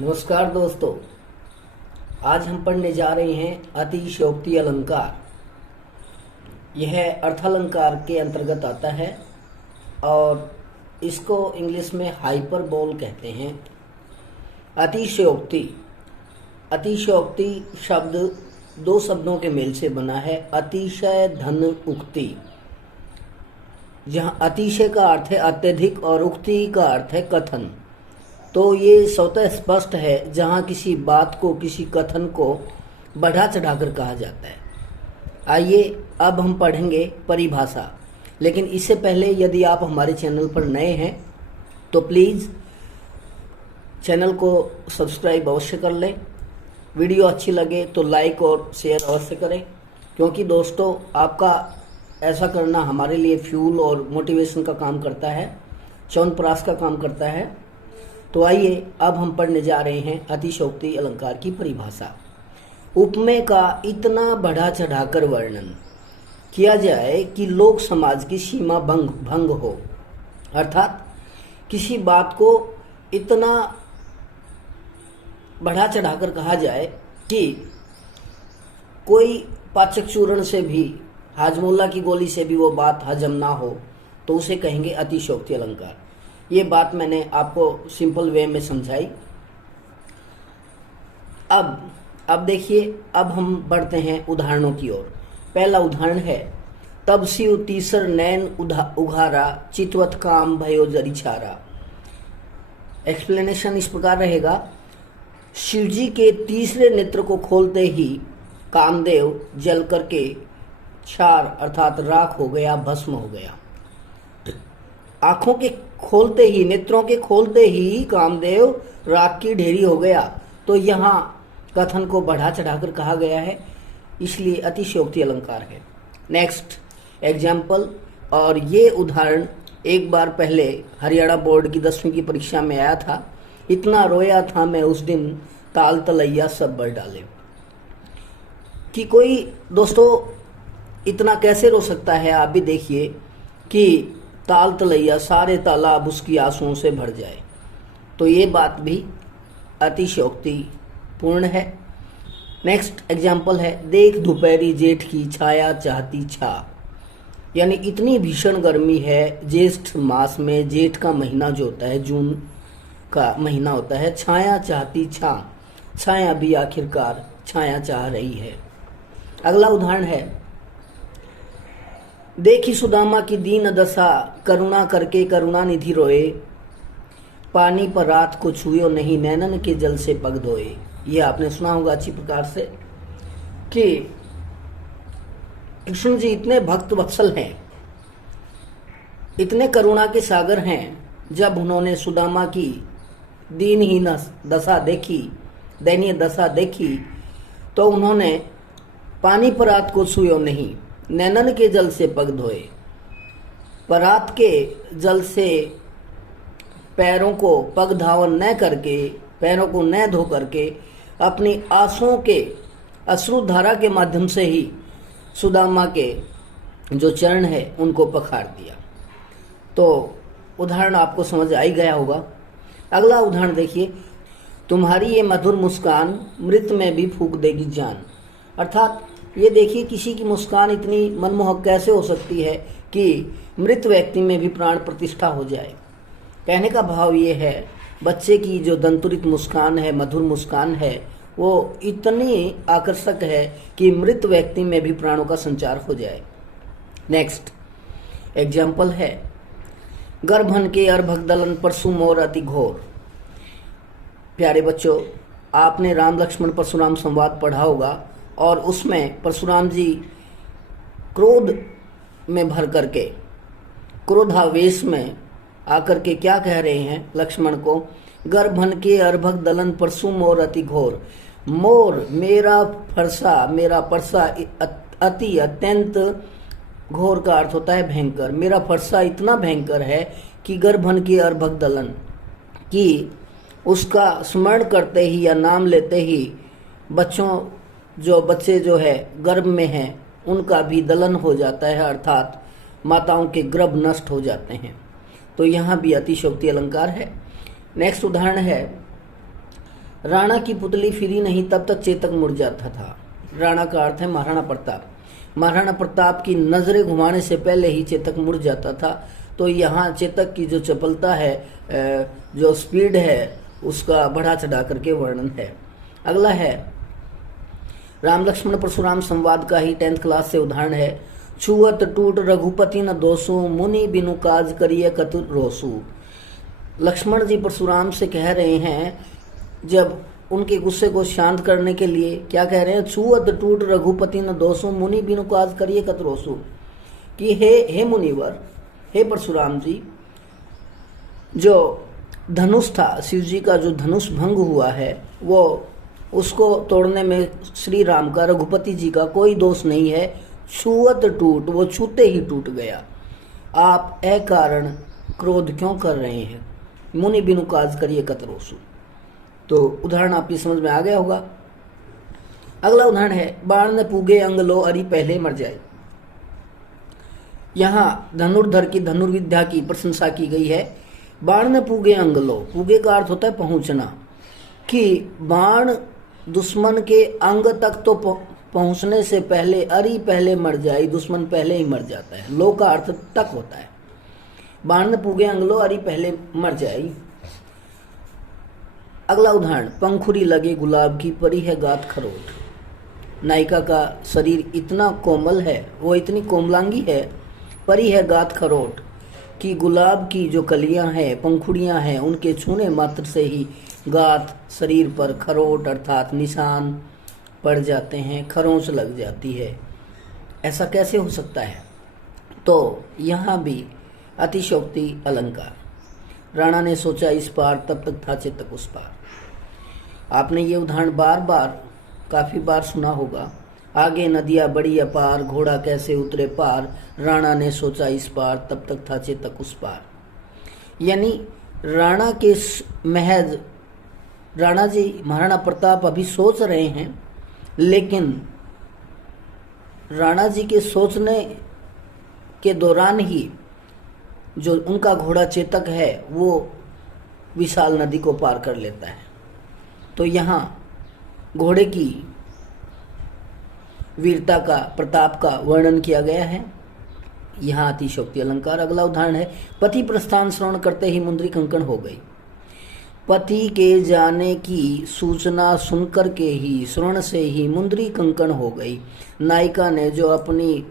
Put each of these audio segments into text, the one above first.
नमस्कार दोस्तों, आज हम पढ़ने जा रहे हैं अतिशयोक्ति अलंकार। यह अर्थालंकार के अंतर्गत आता है और इसको इंग्लिश में हाइपरबोल कहते हैं। अतिशयोक्ति अतिशयोक्ति शब्द दो शब्दों के मेल से बना है। अतिशय धन उक्ति, जहाँ अतिशय का अर्थ है अत्यधिक और उक्ति का अर्थ है कथन। तो ये स्वतः स्पष्ट है जहाँ किसी बात को, किसी कथन को बढ़ा चढ़ाकर कहा जाता है। आइए अब हम पढ़ेंगे परिभाषा। लेकिन इससे पहले यदि आप हमारे चैनल पर नए हैं तो प्लीज़ चैनल को सब्सक्राइब अवश्य कर लें। वीडियो अच्छी लगे तो लाइक और शेयर अवश्य करें, क्योंकि दोस्तों आपका ऐसा करना हमारे लिए फ्यूल और मोटिवेशन का काम करता है, च्यवनप्राश का काम करता है। तो आइए अब हम पढ़ने जा रहे हैं अतिशयोक्ति अलंकार की परिभाषा। उपमेय का इतना बढ़ा चढ़ाकर वर्णन किया जाए कि लोक समाज की सीमा भंग हो, अर्थात किसी बात को इतना बढ़ा चढ़ाकर कहा जाए कि कोई पाचक चूर्ण से भी, हाजमोला की गोली से भी वो बात हजम ना हो, तो उसे कहेंगे अतिशयोक्ति अलंकार। ये बात मैंने आपको सिंपल वे में समझाई। अब देखिए, अब हम बढ़ते हैं उदाहरणों की ओर। पहला उदाहरण है, तब शिव तीसर नैन उघारा, चितवत काम भयो जरी छारा। एक्सप्लेनेशन इस प्रकार रहेगा, शिव जी के तीसरे नेत्र को खोलते ही कामदेव जल करके क्षार अर्थात राख हो गया, भस्म हो गया। आंखों के खोलते ही, नेत्रों के खोलते ही कामदेव राख की ढेरी हो गया। तो यहाँ कथन को बढ़ा चढ़ाकर कहा गया है, इसलिए अतिशयोक्ति अलंकार है। नेक्स्ट एग्जाम्पल, और ये उदाहरण एक बार पहले हरियाणा बोर्ड की 10वीं की परीक्षा में आया था। इतना रोया था मैं उस दिन, ताल तलैया सब बर डाले। कि कोई दोस्तों इतना कैसे रो सकता है, आप भी देखिए कि ताल तलैया सारे तालाब उसकी आंसुओं से भर जाए। तो ये बात भी अतिशयोक्ति पूर्ण है। नेक्स्ट एग्जाम्पल है, देख दोपहरी जेठ की छाया चाहती छा। यानी इतनी भीषण गर्मी है ज्येष्ठ मास में, जेठ का महीना जो होता है, जून का महीना होता है, छाया चाहती छा, छाया भी आखिरकार छाया चाह रही है। अगला उदाहरण है, देखी सुदामा की दीन दशा, करुणा करके करुणा निधि रोए, पानी पर रात को छुयो नहीं, नैनन के जल से पग धोए। ये आपने सुना होगा अच्छी प्रकार से कि कृष्ण जी इतने भक्त वत्सल हैं, इतने करुणा के सागर हैं। जब उन्होंने सुदामा की दीनहीन दशा देखी, दयनीय दशा देखी, तो उन्होंने पानी पर रात को छुयो नहीं, नैनन के जल से पग धोए। परात के जल से पैरों को पग धावन न करके, पैरों को न धो करके, अपनी आंसुओं के अश्रुधारा के माध्यम से ही सुदामा के जो चरण है उनको पखार दिया। तो उदाहरण आपको समझ आ ही गया होगा। अगला उदाहरण देखिए, तुम्हारी ये मधुर मुस्कान मृत में भी फूंक देगी जान। अर्थात ये देखिए, किसी की मुस्कान इतनी मनमोहक कैसे हो सकती है कि मृत व्यक्ति में भी प्राण प्रतिष्ठा हो जाए। कहने का भाव ये है, बच्चे की जो दंतुरित मुस्कान है, मधुर मुस्कान है, वो इतनी आकर्षक है कि मृत व्यक्ति में भी प्राणों का संचार हो जाए। नेक्स्ट एग्जाम्पल है, गर्भन के अर्भक दलन परशु मोर अति घोर। प्यारे बच्चों, आपने राम लक्ष्मण परशुराम संवाद पढ़ा होगा और उसमें परशुराम जी क्रोध में भर करके, क्रोधावेश में आकर के क्या कह रहे हैं लक्ष्मण को, गर्भन के अर्भक दलन परशु मोर अति घोर। मोर मेरा फरसा, मेरा परसा अति अत्यंत, घोर का अर्थ होता है भयंकर। मेरा फरसा इतना भयंकर है कि गर्भन के अर्भक दलन, कि उसका स्मरण करते ही या नाम लेते ही बच्चे जो है गर्भ में हैं उनका भी दलन हो जाता है, अर्थात माताओं के गर्भ नष्ट हो जाते हैं। तो यहाँ भी अतिशयोक्ति अलंकार है। नेक्स्ट उदाहरण है, राणा की पुतली फिरी नहीं तब तक चेतक मुड़ जाता था। राणा का अर्थ है महाराणा प्रताप। महाराणा प्रताप की नजरें घुमाने से पहले ही चेतक मुड़ जाता था। तो यहाँ चेतक की जो चपलता है, जो स्पीड है, उसका बढ़ा चढ़ा करके वर्णन है। अगला है राम लक्ष्मण परशुराम संवाद का ही 10th क्लास से उदाहरण है। छुअत टूट रघुपति न दोसु, मुनि बिनु काज करिए कतु रोसु। लक्ष्मण जी परशुराम से कह रहे हैं, जब उनके गुस्से को शांत करने के लिए क्या कह रहे हैं, छुअत टूट रघुपति न दोसु, मुनि बिनु काज करिए कतु रोसु, कि हे मुनिवर, हे परशुराम जी, जो धनुष था, शिव जी का जो धनुष भंग हुआ है, वो उसको तोड़ने में श्री राम का, रघुपति जी का कोई दोष नहीं है। छुअत टूट, वो छूते ही टूट गया। आप अकारण क्रोध क्यों कर रहे हैं? मुनि बिनु काज करिए कतरोसु। तो उदाहरण आपकी समझ में आ गया होगा। अगला उदाहरण है बाण न पूगे अंग लो अरि पहले मर जाए। यहाँ धनुर्धर की धनुर्विद्या की प्रशंसा की गई है। बाण न पूगे अंग लो, पूगे का अर्थ होता है पहुंचना, कि बाण दुश्मन के अंग तक तो पहुंचने से पहले, अरि पहले मर जाए, दुश्मन पहले ही मर जाता है। लो का अर्थ तक होता है। बाण न पूगे अंग लो अरि पहले मर जाए। अगला उदाहरण पंखुरी लगे गुलाब की परी है गात खरोट। नायिका का शरीर इतना कोमल है, वो इतनी कोमलांगी है, परी है गात खरोट, कि गुलाब की जो कलियां हैं, पंखुड़ियां हैं, उनके छूने मात्र से ही गात शरीर पर खरोट अर्थात निशान पड़ जाते हैं, खरोंच लग जाती है। ऐसा कैसे हो सकता है? तो यहाँ भी अतिशयोक्ति अलंकार। राणा ने सोचा इस पार, तब तक था चेतक उस पार। आपने ये उदाहरण बार बार काफी बार सुना होगा। आगे नदियां बड़ी अपार, घोड़ा कैसे उतरे पार, राणा ने सोचा इस पार, तब तक था चेतक उस पार। यानी राणा के महज, राणा जी महाराणा प्रताप अभी सोच रहे हैं, लेकिन राणा जी के सोचने के दौरान ही जो उनका घोड़ा चेतक है वो विशाल नदी को पार कर लेता है। तो यहाँ घोड़े की वीरता का, प्रताप का वर्णन किया गया है। यहाँ अतिशयोक्ति अलंकार। अगला उदाहरण है पति प्रस्थान श्रवण करते ही मुंदरी कंकण हो गई। पति के जाने की सूचना सुनकर के ही, श्रवण से ही मुंदरी कंकण हो गई। नायिका ने जो अपनी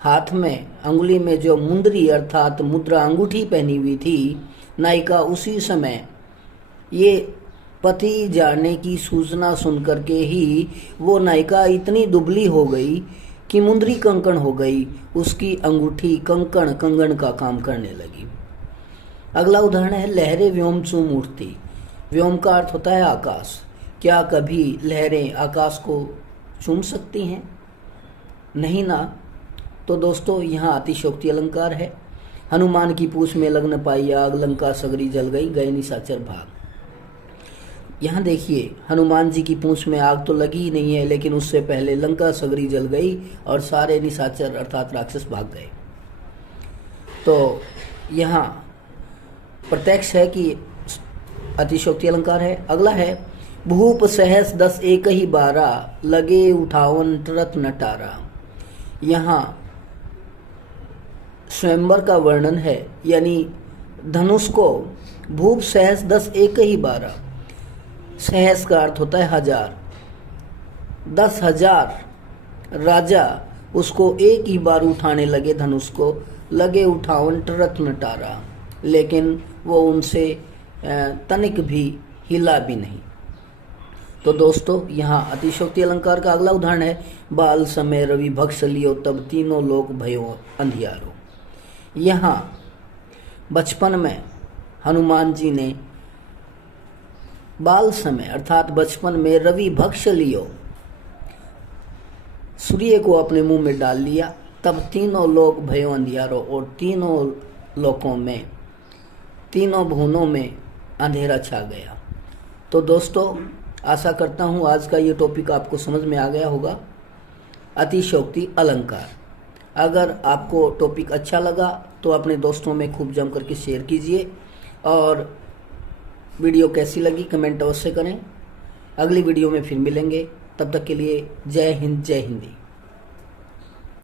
हाथ में, अंगुली में जो मुंदरी अर्थात मुद्रा अंगूठी पहनी हुई थी, नायिका उसी समय ये पति जाने की सूचना सुनकर के ही वो नायिका इतनी दुबली हो गई कि मुंदरी कंकण हो गई। उसकी अंगूठी कंकण, कंगन का काम करने लगी। अगला उदाहरण है लहरें व्योम चूम उठती। व्योम का अर्थ होता है आकाश। क्या कभी लहरें आकाश को चूम सकती हैं? नहीं ना। तो दोस्तों यहाँ अतिशयोक्ति अलंकार है। हनुमान की पूछ में लग न पाई आग, लंका सगरी जल गई, गए निशाचर भाग। यहाँ देखिए, हनुमान जी की पूंछ में आग तो लगी ही नहीं है, लेकिन उससे पहले लंका सगरी जल गई और सारे निशाचर अर्थात राक्षस भाग गए। तो यहाँ प्रत्यक्ष है कि अतिशयोक्ति अलंकार है। अगला है भूप सहस 10 एक ही 12, लगे उठावन तुरत नटारा। यहाँ स्वयंवर का वर्णन है, यानी धनुष को भूप सहस 10 एक ही 12। सहस का अर्थ होता है हजार। 10,000 राजा उसको एक ही बार उठाने लगे, धनुष को, लगे उठावन तुरत नटारा, लेकिन वो उनसे तनिक भी हिला भी नहीं। तो दोस्तों यहाँ अतिशयोक्ति अलंकार का अगला उदाहरण है बाल समय रवि भक्ष लियो, तब तीनों लोक भयो अंधियारो। यहाँ बचपन में हनुमान जी ने बाल समय अर्थात बचपन में रवि भक्ष लियो, सूर्य को अपने मुंह में डाल लिया, तब तीनों लोक भयो अंधियारो, और तीनों लोकों में, तीनों भुवनों में अंधेरा छा गया। तो दोस्तों आशा करता हूँ आज का ये टॉपिक आपको समझ में आ गया होगा, अतिशयोक्ति अलंकार। अगर आपको टॉपिक अच्छा लगा तो अपने दोस्तों में खूब जम करके शेयर कीजिए, और वीडियो कैसी लगी कमेंट अवश्य करें। अगली वीडियो में फिर मिलेंगे। तब तक के लिए जय हिंद, जय हिंदी।